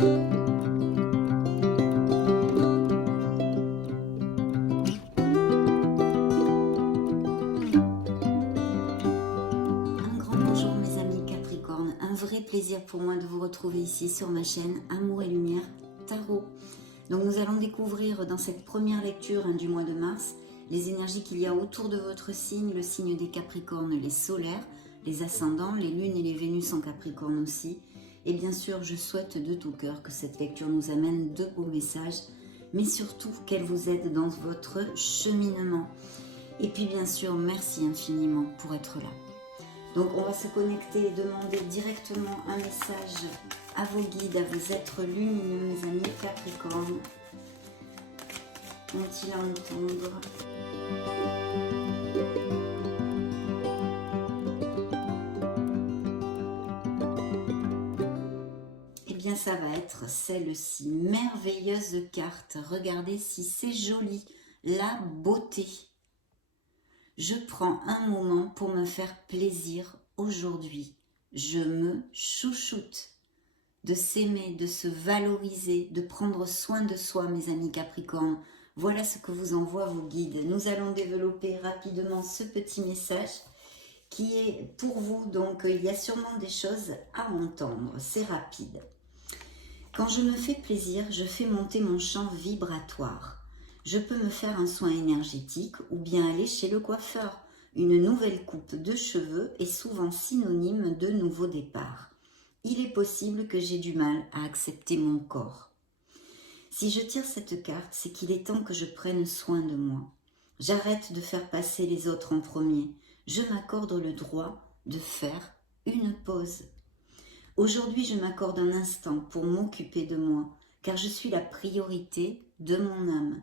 Un grand bonjour mes amis Capricorne, un vrai plaisir pour moi de vous retrouver ici sur ma chaîne Amour et Lumière Tarot. Donc nous allons découvrir dans cette première lecture du mois de mars les énergies qu'il y a autour de votre signe, le signe des Capricornes, les solaires, les ascendants, les lunes et les Vénus en Capricorne aussi. Et bien sûr, je souhaite de tout cœur que cette lecture nous amène de beaux messages, mais surtout qu'elle vous aide dans votre cheminement. Et puis bien sûr, merci infiniment pour être là. Donc on va se connecter et demander directement un message à vos guides, à vos êtres lumineux, mes amis Capricorne. Vont-ils entendre? Eh bien ça va être celle-ci, merveilleuse carte. Regardez si c'est joli, la beauté. Je prends un moment pour me faire plaisir aujourd'hui. Je me chouchoute. De s'aimer, de se valoriser, de prendre soin de soi, mes amis Capricornes. Voilà ce que vous envoient vos guides. Nous allons développer rapidement ce petit message qui est pour vous. Donc, il y a sûrement des choses à entendre. C'est rapide. Quand je me fais plaisir, je fais monter mon champ vibratoire. Je peux me faire un soin énergétique ou bien aller chez le coiffeur. Une nouvelle coupe de cheveux est souvent synonyme de nouveau départ. Il est possible que j'ai du mal à accepter mon corps. Si je tire cette carte, c'est qu'il est temps que je prenne soin de moi. J'arrête de faire passer les autres en premier. Je m'accorde le droit de faire une pause. Aujourd'hui, je m'accorde un instant pour m'occuper de moi, car je suis la priorité de mon âme.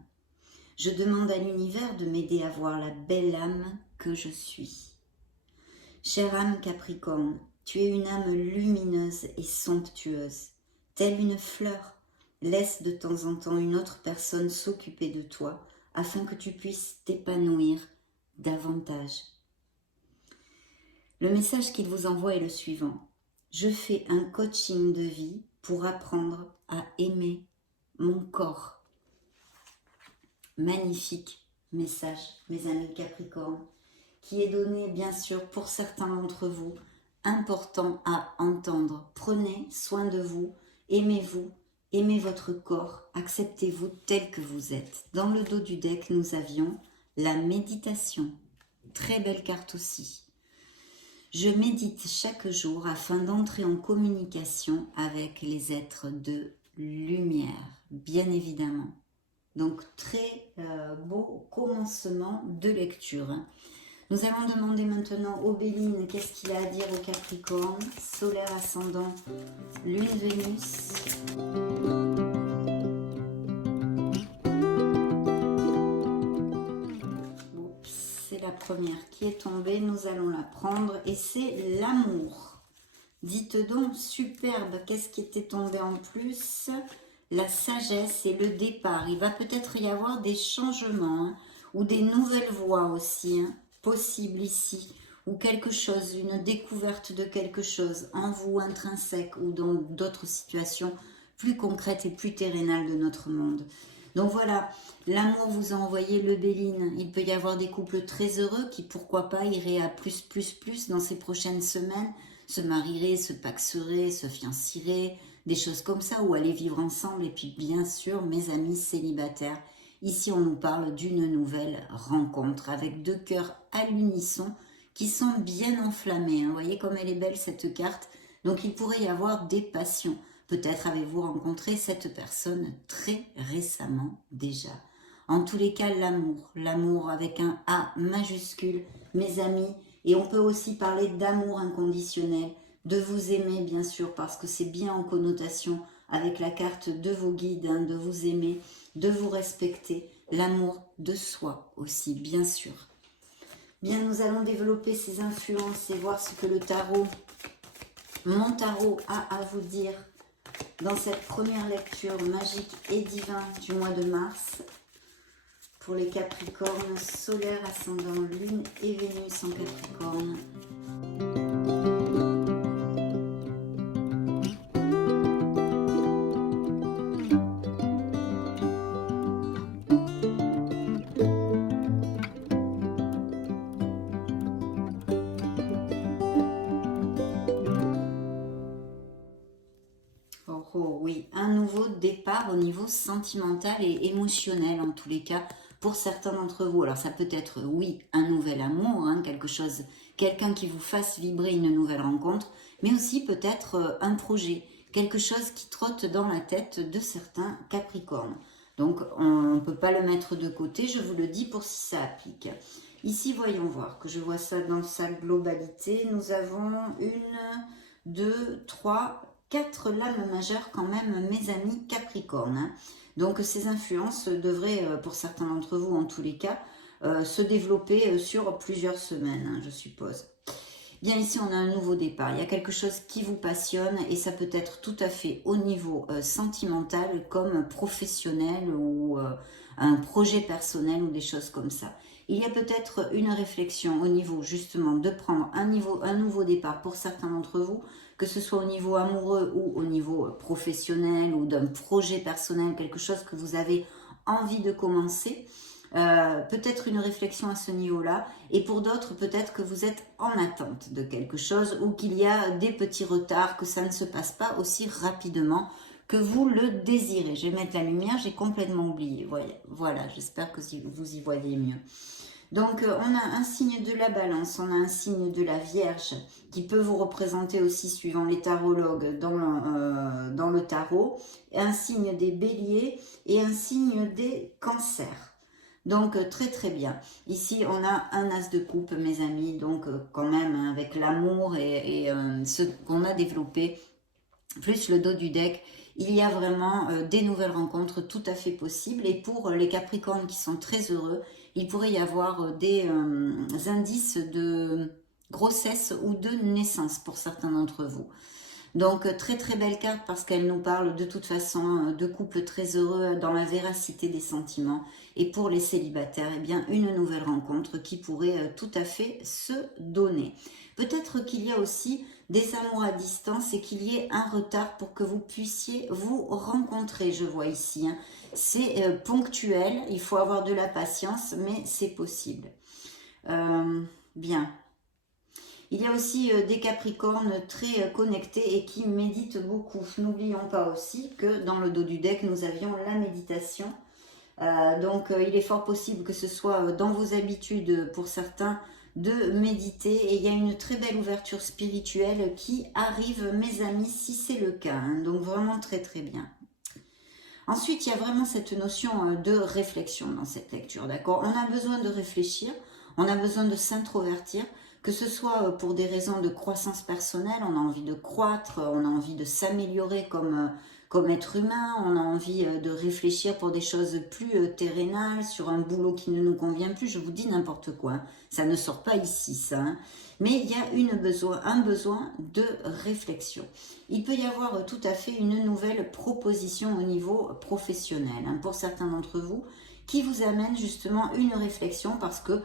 Je demande à l'univers de m'aider à voir la belle âme que je suis. Chère âme Capricorne, tu es une âme lumineuse et somptueuse. Telle une fleur, laisse de temps en temps une autre personne s'occuper de toi afin que tu puisses t'épanouir davantage. Le message qu'il vous envoie est le suivant. Je fais un coaching de vie pour apprendre à aimer mon corps. Magnifique message, mes amis Capricorne, qui est donné bien sûr pour certains d'entre vous, important à entendre. Prenez soin de vous, aimez-vous, aimez votre corps, acceptez-vous tel que vous êtes. Dans le dos du deck, nous avions la méditation. Très belle carte aussi. Je médite chaque jour afin d'entrer en communication avec les êtres de lumière, bien évidemment. Donc, très beau commencement de lecture. Nous allons demander maintenant au Béline qu'est-ce qu'il a à dire au Capricorne, solaire, ascendant, lune, Vénus. C'est la première qui est tombée, nous allons la prendre et c'est l'amour. Dites donc, superbe, qu'est-ce qui était tombé en plus ? La sagesse et le départ. Il va peut-être y avoir des changements ou des nouvelles voies aussi possibles ici. Ou quelque chose, une découverte de quelque chose en vous intrinsèque ou dans d'autres situations plus concrètes et plus terrénales de notre monde. Donc voilà, l'amour vous a envoyé le Béline. Il peut y avoir des couples très heureux qui, pourquoi pas, iraient à plus dans ces prochaines semaines, se marieraient, se paxeraient, se fianceraient, des choses comme ça, ou aller vivre ensemble. Et puis bien sûr, mes amis célibataires, ici on nous parle d'une nouvelle rencontre avec deux cœurs à l'unisson qui sont bien enflammés. Vous voyez comme elle est belle cette carte. Donc il pourrait y avoir des passions. Peut-être avez-vous rencontré cette personne très récemment déjà. En tous les cas, l'amour avec un A majuscule, mes amis. Et on peut aussi parler d'amour inconditionnel, de vous aimer bien sûr, parce que c'est bien en connotation avec la carte de vos guides, de vous aimer, de vous respecter, l'amour de soi aussi, bien sûr. Bien, nous allons développer ces influences et voir ce que le tarot, mon tarot, a à vous dire dans cette première lecture magique et divine du mois de mars. Pour les Capricornes, solaire, ascendant, lune et Vénus en Capricorne. Oh oui, un nouveau départ au niveau sentimental et émotionnel en tous les cas pour certains d'entre vous. Alors ça peut être, oui, un nouvel amour, hein, quelque chose, quelqu'un qui vous fasse vibrer une nouvelle rencontre, mais aussi peut-être un projet, quelque chose qui trotte dans la tête de certains Capricornes. Donc on ne peut pas le mettre de côté, je vous le dis pour si ça applique. Ici, voyons voir, que je vois ça dans sa globalité. Nous avons une, deux, trois, quatre lames majeures quand même, mes amis Capricorne. Hein. Donc ces influences devraient, pour certains d'entre vous en tous les cas, se développer sur plusieurs semaines, hein, je suppose. Bien ici, on a un nouveau départ. Il y a quelque chose qui vous passionne et ça peut être tout à fait au niveau sentimental comme professionnel ou un projet personnel ou des choses comme ça. Il y a peut-être une réflexion au niveau justement de prendre un nouveau départ pour certains d'entre vous, que ce soit au niveau amoureux ou au niveau professionnel ou d'un projet personnel, quelque chose que vous avez envie de commencer. Peut-être une réflexion à ce niveau-là, et pour d'autres, peut-être que vous êtes en attente de quelque chose ou qu'il y a des petits retards, que ça ne se passe pas aussi rapidement que vous le désirez. Je vais mettre la lumière, j'ai complètement oublié. Voilà, j'espère que vous y voyez mieux. Donc, on a un signe de la balance, on a un signe de la Vierge qui peut vous représenter aussi, suivant les tarologues, dans le tarot, un signe des béliers et un signe des cancers. Donc, très très bien. Ici, on a un as de coupe, mes amis, donc quand même, hein, avec l'amour et ce qu'on a développé, plus le dos du deck, il y a vraiment des nouvelles rencontres tout à fait possibles. Et pour les Capricornes qui sont très heureux, il pourrait y avoir des indices de grossesse ou de naissance pour certains d'entre vous. Donc très très belle carte parce qu'elle nous parle de toute façon de couples très heureux dans la véracité des sentiments. Et pour les célibataires, eh bien une nouvelle rencontre qui pourrait tout à fait se donner. Peut-être qu'il y a aussi des amours à distance et qu'il y ait un retard pour que vous puissiez vous rencontrer, je vois ici. Hein. C'est ponctuel, il faut avoir de la patience, mais c'est possible. Bien. Il y a aussi des Capricornes très connectés et qui méditent beaucoup. N'oublions pas aussi que dans le dos du deck, nous avions la méditation. Donc, il est fort possible que ce soit dans vos habitudes pour certains de méditer. Et il y a une très belle ouverture spirituelle qui arrive, mes amis, si c'est le cas. Hein. Donc, vraiment très très bien. Ensuite, il y a vraiment cette notion de réflexion dans cette lecture, d'accord? On a besoin de réfléchir, on a besoin de s'introvertir, que ce soit pour des raisons de croissance personnelle, on a envie de croître, on a envie de s'améliorer comme être humain, on a envie de réfléchir pour des choses plus terrénales, sur un boulot qui ne nous convient plus, je vous dis n'importe quoi, hein. Ça ne sort pas ici, ça. Hein. Mais il y a un besoin de réflexion. Il peut y avoir tout à fait une nouvelle proposition au niveau professionnel, hein, pour certains d'entre vous, qui vous amène justement une réflexion parce que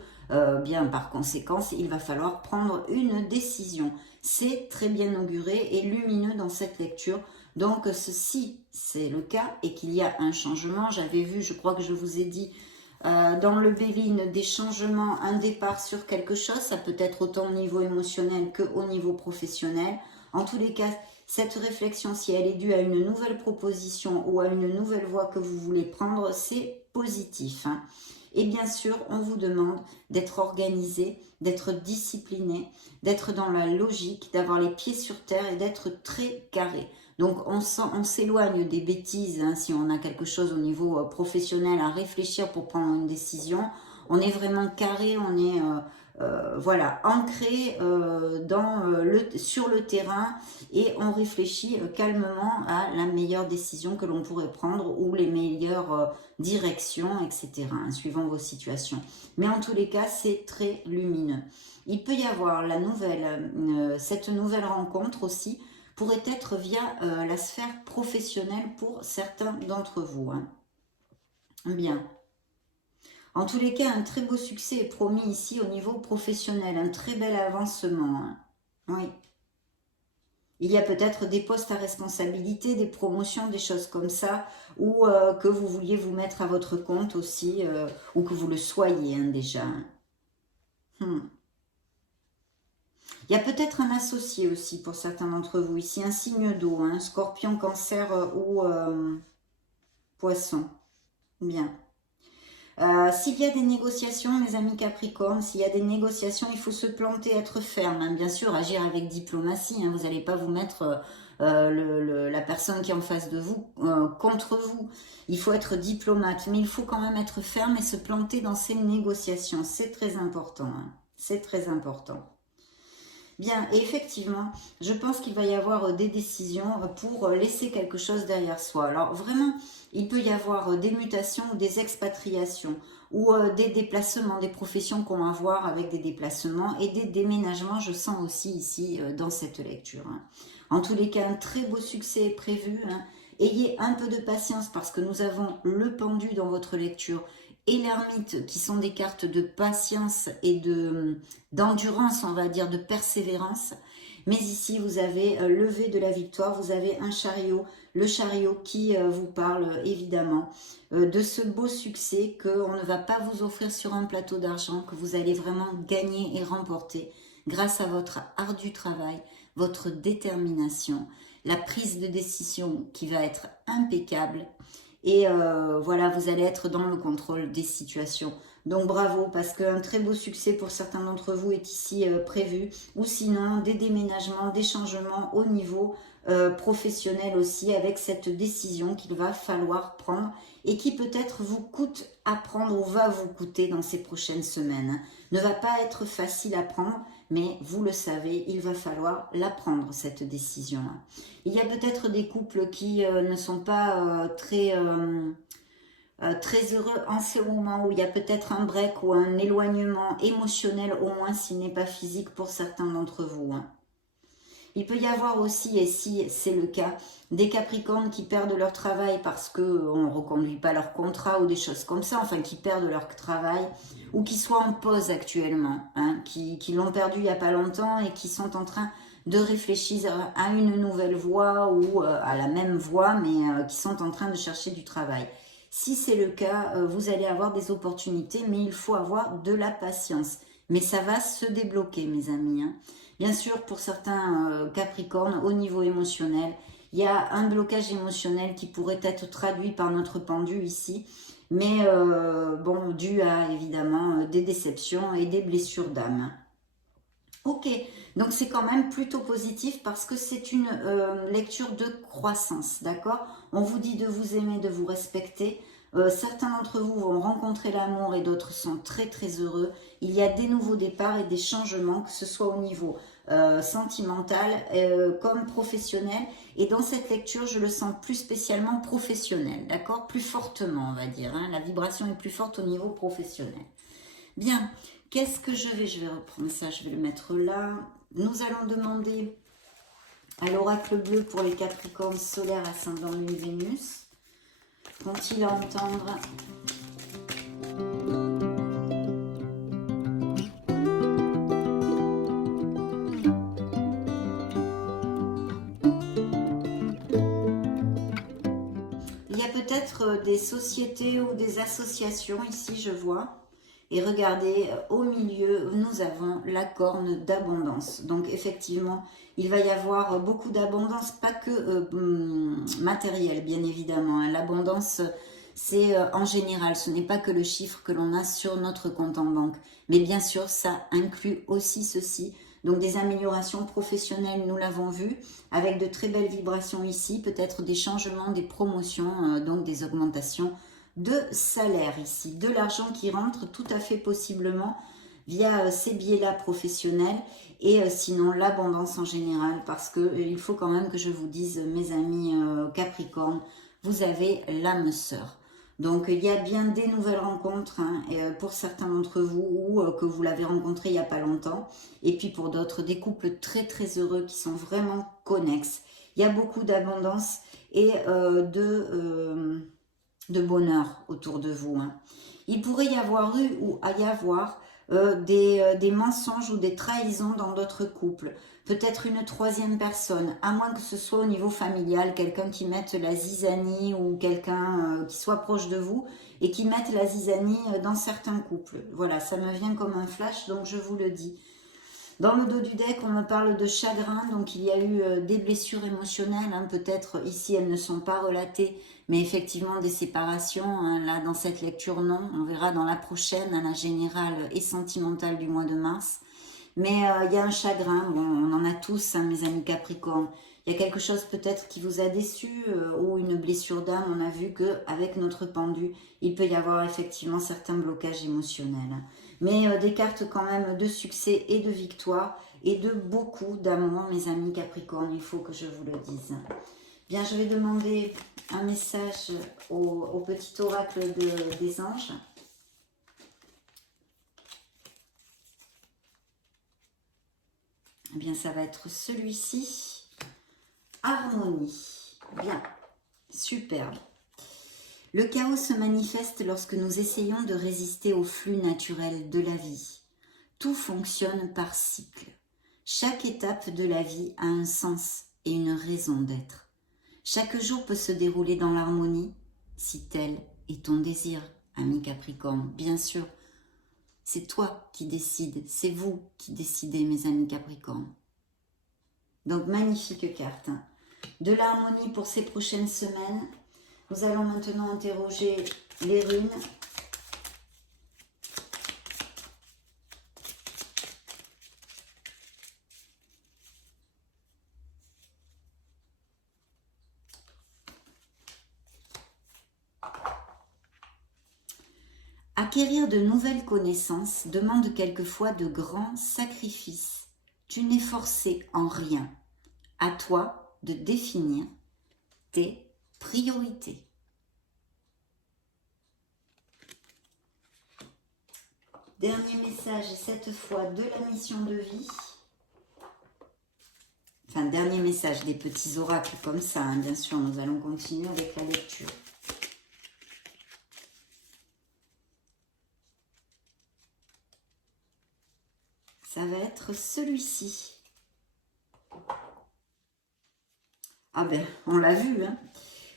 bien par conséquence, il va falloir prendre une décision. C'est très bien auguré et lumineux dans cette lecture. Donc, si c'est le cas et qu'il y a un changement, j'avais vu, je crois que je vous ai dit, dans le Béline, des changements, un départ sur quelque chose, ça peut être autant au niveau émotionnel qu'au niveau professionnel. En tous les cas, cette réflexion, si elle est due à une nouvelle proposition ou à une nouvelle voie que vous voulez prendre, c'est positif. Hein. Et bien sûr, on vous demande d'être organisé, d'être discipliné, d'être dans la logique, d'avoir les pieds sur terre et d'être très carré. Donc, on s'éloigne des bêtises, hein, si on a quelque chose au niveau professionnel à réfléchir pour prendre une décision. On est vraiment carré, on est voilà, ancré sur le terrain et on réfléchit calmement à la meilleure décision que l'on pourrait prendre ou les meilleures directions, etc., hein, suivant vos situations. Mais en tous les cas, c'est très lumineux. Il peut y avoir cette nouvelle rencontre aussi, pourrait être via la sphère professionnelle pour certains d'entre vous. Hein. Bien. En tous les cas, un très beau succès est promis ici au niveau professionnel, un très bel avancement. Hein. Oui. Il y a peut-être des postes à responsabilité, des promotions, des choses comme ça, ou que vous vouliez vous mettre à votre compte aussi, ou que vous le soyez hein, déjà. Il Il y a peut-être un associé aussi pour certains d'entre vous. Ici, un signe d'eau, hein, Scorpion, Cancer ou Poisson. Bien. S'il y a des négociations, mes amis Capricorne, s'il y a des négociations, il faut se planter, être ferme. Hein. Bien sûr, agir avec diplomatie. Hein. Vous n'allez pas vous mettre la personne qui est en face de vous contre vous. Il faut être diplomate, mais il faut quand même être ferme et se planter dans ces négociations. C'est très important. Hein. C'est très important. Bien, et effectivement, je pense qu'il va y avoir des décisions pour laisser quelque chose derrière soi. Alors vraiment, il peut y avoir des mutations ou des expatriations ou des déplacements, des professions qu'on va voir avec des déplacements et des déménagements, je sens aussi ici dans cette lecture. Hein. En tous les cas, un très beau succès est prévu. Hein. Ayez un peu de patience parce que nous avons le pendu dans votre lecture et l'ermite qui sont des cartes de patience et d'endurance, on va dire, de persévérance. Mais ici, vous avez levé de la victoire, vous avez un chariot, le chariot qui vous parle évidemment de ce beau succès qu'on ne va pas vous offrir sur un plateau d'argent, que vous allez vraiment gagner et remporter grâce à votre ardu travail, votre détermination, la prise de décision qui va être impeccable. Et voilà, vous allez être dans le contrôle des situations. Donc bravo, parce qu'un très beau succès pour certains d'entre vous est ici prévu. Ou sinon, des déménagements, des changements au niveau professionnel aussi, avec cette décision qu'il va falloir prendre et qui peut-être vous coûte à prendre ou va vous coûter dans ces prochaines semaines. Ne va pas être facile à prendre, mais vous le savez, il va falloir la prendre, cette décision. Il y a peut-être des couples qui ne sont pas très heureux en ce moment, où il y a peut-être un break ou un éloignement émotionnel, au moins s'il n'est pas physique pour certains d'entre vous. Hein. Il peut y avoir aussi, et si c'est le cas, des Capricornes qui perdent leur travail parce qu'on ne reconduit pas leur contrat ou des choses comme ça, enfin qui perdent leur travail ou qui soient en pause actuellement, hein, qui l'ont perdu il n'y a pas longtemps et qui sont en train de réfléchir à une nouvelle voie ou à la même voie, mais qui sont en train de chercher du travail. Si c'est le cas, vous allez avoir des opportunités, mais il faut avoir de la patience. Mais ça va se débloquer, mes amis. Hein. Bien sûr, pour certains Capricornes, au niveau émotionnel, il y a un blocage émotionnel qui pourrait être traduit par notre pendu ici, mais bon, dû à évidemment des déceptions et des blessures d'âme. Ok, donc c'est quand même plutôt positif parce que c'est une lecture de croissance, d'accord? On vous dit de vous aimer, de vous respecter. Certains d'entre vous vont rencontrer l'amour et d'autres sont très très heureux. Il y a des nouveaux départs et des changements, que ce soit au niveau sentimental comme professionnel. Et dans cette lecture, je le sens plus spécialement professionnel, d'accord? Plus fortement, on va dire. Hein? La vibration est plus forte au niveau professionnel. Bien, qu'est-ce que je vais reprendre ça, je vais le mettre là. Nous allons demander à l'oracle bleu pour les Capricornes solaires, ascendant Lune, Vénus. Vont-ils entendre ? Il y a peut-être des sociétés ou des associations ici, je vois. Et regardez, au milieu, nous avons la corne d'abondance. Donc effectivement, il va y avoir beaucoup d'abondance, pas que matériel, bien évidemment. Hein. L'abondance, c'est en général, ce n'est pas que le chiffre que l'on a sur notre compte en banque. Mais bien sûr, ça inclut aussi ceci. Donc des améliorations professionnelles, nous l'avons vu, avec de très belles vibrations ici, peut-être des changements, des promotions, donc des augmentations de salaire ici, de l'argent qui rentre tout à fait possiblement via ces biais-là professionnels et sinon l'abondance en général, parce que il faut quand même que je vous dise, mes amis Capricorne, vous avez l'âme sœur. Donc il y a bien des nouvelles rencontres hein, pour certains d'entre vous ou que vous l'avez rencontré il n'y a pas longtemps, et puis pour d'autres des couples très très heureux qui sont vraiment connexes. Il y a beaucoup d'abondance et de bonheur autour de vous. Hein. Il pourrait y avoir eu ou y avoir des mensonges ou des trahisons dans d'autres couples. Peut-être une troisième personne, à moins que ce soit au niveau familial, quelqu'un qui mette la zizanie ou quelqu'un qui soit proche de vous et qui mette la zizanie dans certains couples. Voilà, ça me vient comme un flash, donc je vous le dis. Dans le dos du deck, on me parle de chagrin, donc il y a eu des blessures émotionnelles, hein, peut-être ici elles ne sont pas relatées, mais effectivement des séparations, hein, là dans cette lecture non, on verra dans la prochaine, hein, la générale et sentimentale du mois de mars. Mais il y a un chagrin, bon, on en a tous, hein, mes amis Capricorne. Il y a quelque chose peut-être qui vous a déçu ou une blessure d'âme. On a vu qu'avec notre pendu, il peut y avoir effectivement certains blocages émotionnels. Mais des cartes quand même de succès et de victoire et de beaucoup d'amour, mes amis Capricorne, il faut que je vous le dise. Bien, je vais demander un message au petit oracle des anges. Eh bien, ça va être celui-ci. Harmonie. Bien, superbe. Le chaos se manifeste lorsque nous essayons de résister au flux naturel de la vie. Tout fonctionne par cycle. Chaque étape de la vie a un sens et une raison d'être. Chaque jour peut se dérouler dans l'harmonie, si tel est ton désir, ami Capricorne. Bien sûr, c'est toi qui décides, c'est vous qui décidez, mes amis Capricorne. Donc, magnifique carte. De l'harmonie pour ces prochaines semaines. Nous allons maintenant interroger les runes. Acquérir de nouvelles connaissances demande quelquefois de grands sacrifices. Tu n'es forcé en rien. À toi de définir tes priorités. Dernier message, cette fois de la mission de vie. Enfin, dernier message des petits oracles comme ça, hein, bien sûr, nous allons continuer avec la lecture. Ça va être celui-ci. Ah ben, on l'a vu, hein.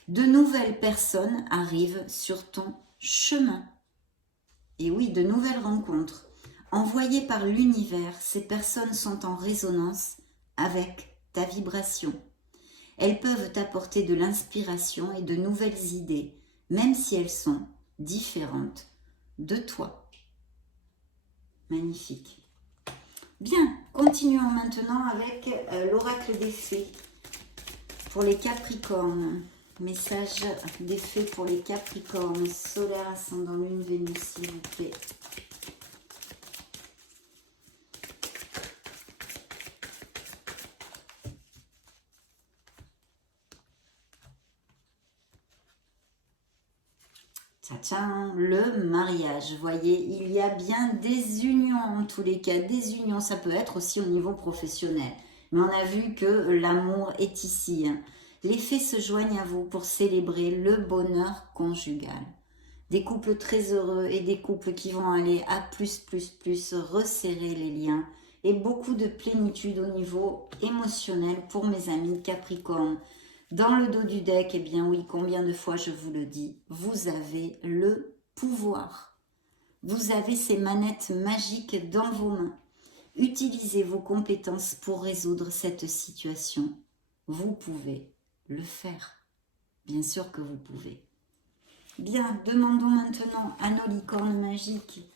De nouvelles personnes arrivent sur ton chemin. Et oui, de nouvelles rencontres. Envoyées par l'univers, ces personnes sont en résonance avec ta vibration. Elles peuvent t'apporter de l'inspiration et de nouvelles idées, même si elles sont différentes de toi. Magnifique. Bien, continuons maintenant avec l'oracle des fées. Pour les Capricornes, message des fées pour les Capricornes, solaire, ascendant, lune, Vénus, s'il vous plaît. Tcha-tcha, le mariage, voyez, il y a bien des unions en tous les cas, des unions, ça peut être aussi au niveau professionnel. Mais on a vu que l'amour est ici. Les fées se joignent à vous pour célébrer le bonheur conjugal. Des couples très heureux et des couples qui vont aller à plus, resserrer les liens. Et beaucoup de plénitude au niveau émotionnel pour mes amis Capricorne. Dans le dos du deck, eh bien oui, combien de fois je vous le dis, vous avez le pouvoir. Vous avez ces manettes magiques dans vos mains. Utilisez vos compétences pour résoudre cette situation. Vous pouvez le faire. Bien sûr que vous pouvez. Bien, demandons maintenant à nos licornes magiques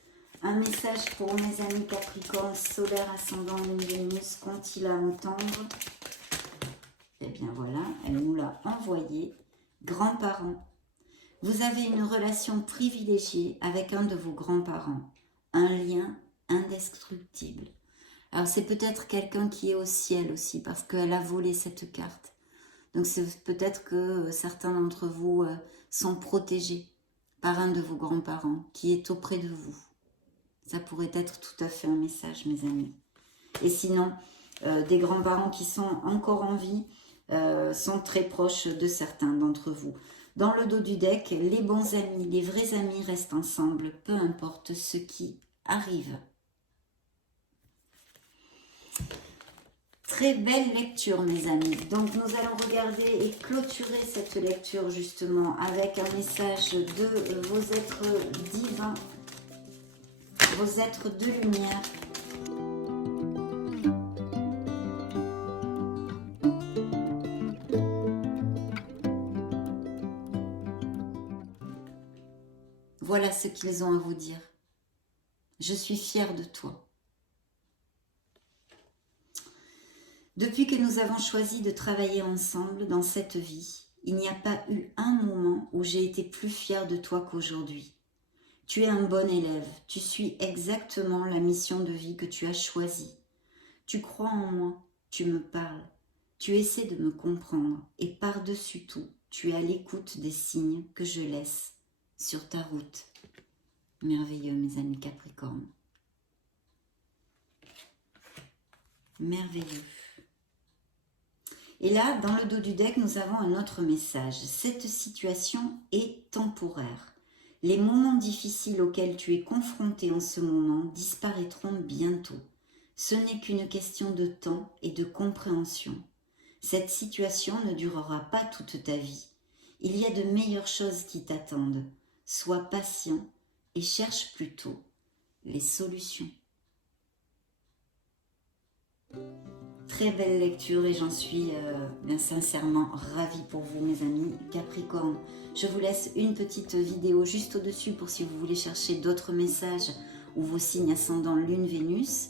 un message pour mes amis Capricorne, solaire, ascendant, lune, Vénus, qu'ont-ils à entendre? Eh bien voilà, elle nous l'a envoyé. Grands-parents, vous avez une relation privilégiée avec un de vos grands-parents. Un lien indestructible. Alors c'est peut-être quelqu'un qui est au ciel aussi, parce qu'elle a volé cette carte. Donc c'est peut-être que certains d'entre vous sont protégés par un de vos grands-parents qui est auprès de vous. Ça pourrait être tout à fait un message, mes amis. Et sinon, des grands-parents qui sont encore en vie, sont très proches de certains d'entre vous. Dans le dos du deck, les bons amis, les vrais amis restent ensemble, peu importe ce qui arrive. Très belle lecture, mes amis. Donc, nous allons regarder et clôturer cette lecture, justement, avec un message de vos êtres divins, vos êtres de lumière. Voilà ce qu'ils ont à vous dire. Je suis fière de toi. Depuis que nous avons choisi de travailler ensemble dans cette vie, il n'y a pas eu un moment où j'ai été plus fière de toi qu'aujourd'hui. Tu es un bon élève, tu suis exactement la mission de vie que tu as choisie. Tu crois en moi, tu me parles, tu essaies de me comprendre et par-dessus tout, tu es à l'écoute des signes que je laisse sur ta route. Merveilleux, mes amis Capricorne. Merveilleux. Et là, dans le dos du deck, nous avons un autre message. Cette situation est temporaire. Les moments difficiles auxquels tu es confronté en ce moment disparaîtront bientôt. Ce n'est qu'une question de temps et de compréhension. Cette situation ne durera pas toute ta vie. Il y a de meilleures choses qui t'attendent. Sois patient et cherche plutôt les solutions. Très belle lecture et j'en suis bien sincèrement ravie pour vous, mes amis Capricorne. Je vous laisse une petite vidéo juste au-dessus pour si vous voulez chercher d'autres messages ou vos signes ascendants Lune, Vénus.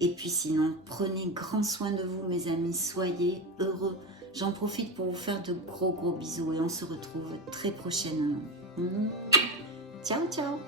Et puis sinon, prenez grand soin de vous, mes amis. Soyez heureux. J'en profite pour vous faire de gros bisous et on se retrouve très prochainement. Ciao, ciao.